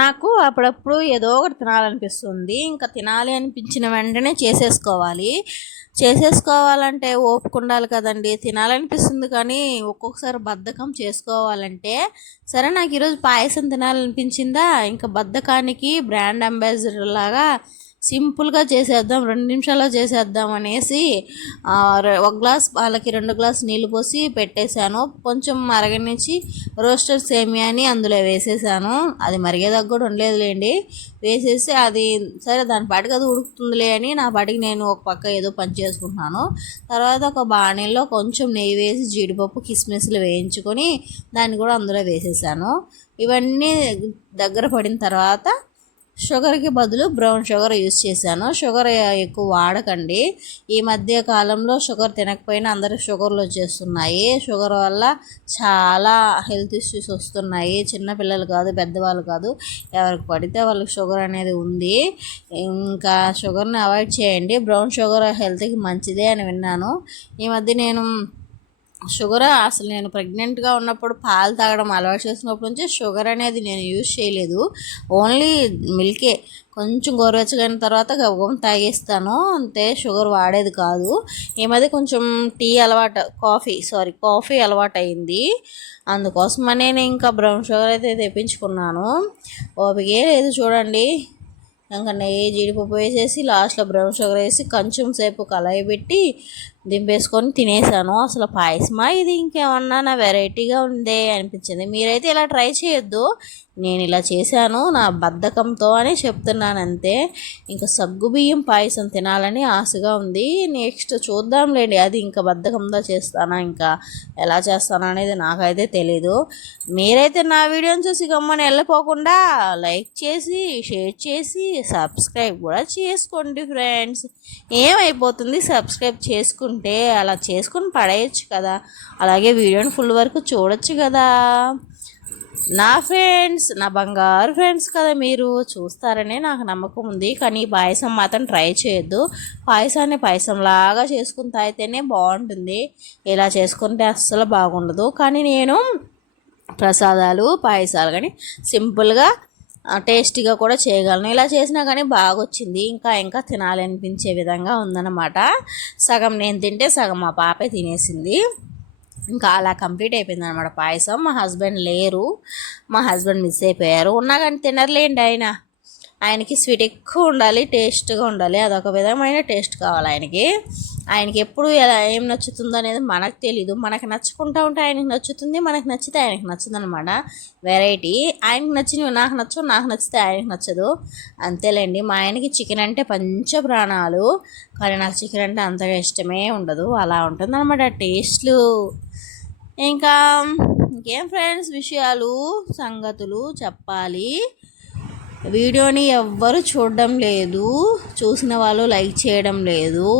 నాకు అప్పుడప్పుడు ఏదో ఒకటి తినాలనిపిస్తుంది. ఇంకా తినాలి అనిపించిన వెంటనే చేసేసుకోవాలంటే ఓపిక ఉండాలి కదండి. తినాలనిపిస్తుంది కానీ ఒక్కొక్కసారి బద్ధకం. చేసుకోవాలంటే సరే నాకు ఈరోజు పాయసం తినాలనిపించిందా, ఇంకా బద్ధకానికి బ్రాండ్ అంబాసిడర్ లాగా సింపుల్గా చేసేద్దాం, 2 నిమిషాల్లో చేసేద్దాం అనేసి ఒక గ్లాస్ వాళ్ళకి 2 గ్లాస్ నీళ్ళు పోసి పెట్టేశాను. కొంచెం మరగనిచ్చి రోస్టర్ సేమియాని అందులో వేసేసాను. అది మరిగేదాకా కూడా ఉండలేదులేండి. వేసేసి అది సరే దాని పాటికి అది ఉడుకుతుందిలే అని నా పాటికి నేను ఒక పక్క ఏదో పని చేసుకుంటున్నాను. తర్వాత ఒక బాణీలో కొంచెం నెయ్యి వేసి జీడిపప్పు కిస్మిస్లు వేయించుకొని దాన్ని కూడా అందులో వేసేసాను. ఇవన్నీ దగ్గర పడిన తర్వాత షుగర్కి బదులు బ్రౌన్ షుగర్ యూస్ చేశాను. షుగర్ ఎక్కువ వాడకండి. ఈ మధ్య కాలంలో షుగర్ తినకపోయినా అందరికి షుగర్లు వచ్చేస్తున్నాయి. షుగర్ వల్ల చాలా హెల్త్ ఇష్యూస్ వస్తున్నాయి. చిన్నపిల్లలు కాదు, పెద్దవాళ్ళు కాదు, ఎవరికి పడితే వాళ్ళకి షుగర్ అనేది ఉంది. ఇంకా షుగర్ని అవాయిడ్ చేయండి. బ్రౌన్ షుగర్ హెల్త్కి మంచిదే అని విన్నాను. ఈ మధ్య నేను ప్రెగ్నెంట్గా ఉన్నప్పుడు పాలు తాగడం అలవాటు చేసినప్పటి నుంచి షుగర్ అనేది నేను యూజ్ చేయలేదు. ఓన్లీ మిల్కే కొంచెం గోరువెచ్చగైన తర్వాత గబగబా తాగేస్తాను అంతే. షుగర్ వాడేది కాదు. ఈ మధ్య కొంచెం కాఫీ అలవాటు అయింది. అందుకోసమనే నేను ఇంకా బ్రౌన్ షుగర్ అయితే తెప్పించుకున్నాను. ఓపికే లేదు చూడండి. ఇంకా నెయ్యి జీడిపప్పు వేసేసి లాస్ట్లో బ్రౌన్ షుగర్ వేసి కొంచెం సేపు కళాయి పెట్టి దింపేసుకొని తినేసాను. అసలు పాయసమా ఇది, ఇంకేమన్నా వెరైటీగా ఉందే అనిపించింది. మీరైతే ఇలా ట్రై చేయొద్దు. నేను ఇలా చేశాను నా బద్ధకంతో అని చెప్తున్నాను అంతే. ఇంకా సగ్గుబియ్యం పాయసం తినాలని ఆశగా ఉంది. నెక్స్ట్ చూద్దాంలేండి, అది ఇంకా బద్ధకంతో చేస్తానా ఇంకా ఎలా చేస్తానా అనేది నాకైతే తెలీదు. మీరైతే నా వీడియోని చూసి గమ్మని వెళ్ళిపోకుండా లైక్ చేసి షేర్ చేసి సబ్స్క్రైబ్ కూడా చేసుకోండి ఫ్రెండ్స్. ఏమైపోతుంది సబ్స్క్రైబ్ చేసుకుంటే, అలా చేసుకుని పడేయచ్చు కదా. అలాగే వీడియోని ఫుల్ వరకు చూడొచ్చు కదా. నా ఫ్రెండ్స్, నా బంగారు ఫ్రెండ్స్ కదా, మీరు చూస్తారనే నాకు నమ్మకం ఉంది. కానీ ఈ పాయసం మాత్రం ట్రై చేయొద్దు. పాయసాన్ని పాయసంలాగా చేసుకుని తాగితేనే బాగుంటుంది. ఇలా చేసుకుంటే అస్సలు బాగుండదు. కానీ నేను ప్రసాదాలు పాయసాలు కానీ సింపుల్గా టేస్టీగా కూడా చేయగలను. ఇలా చేసినా కానీ బాగా వచ్చింది. ఇంకా తినాలనిపించే విధంగా ఉందన్నమాట. సగం నేను తింటే సగం మా పాపే తినేసింది. ఇంకా అలా కంప్లీట్ అయిపోయింది అనమాట పాయసం. మా హస్బెండ్ లేరు, మా హస్బెండ్ మిస్ అయిపోయారు. ఉన్నా కానీ తినర్లేండి. ఆయనకి స్వీట్ ఎక్కువ ఉండాలి, టేస్ట్గా ఉండాలి. అదొక విధమైన టేస్ట్ కావాలి ఆయనకి ఎప్పుడు ఎలా ఏం నచ్చుతుందో అనేది మనకు తెలీదు. మనకు నచ్చుకుంటూ ఉంటే ఆయనకి నచ్చుతుంది, మనకు నచ్చితే ఆయనకి నచ్చదు అనమాట. వెరైటీ ఆయనకి నచ్చినవి నాకు నచ్చు, నాకు నచ్చితే ఆయనకి నచ్చదు, అంతేలేండి. మా ఆయనకి చికెన్ అంటే పంచ ప్రాణాలు, కానీ నాకు చికెన్ అంటే అంతగా ఇష్టమే ఉండదు. అలా ఉంటుంది అనమాట టేస్ట్లు. ఇంకేం ఫ్రెండ్స్, విషయాలు సంగతులు చెప్పాలి. వీడియోని ఎవ్వరు చూడడం లేదు, చూసిన వాళ్ళు లైక్ చేయడం లేదు.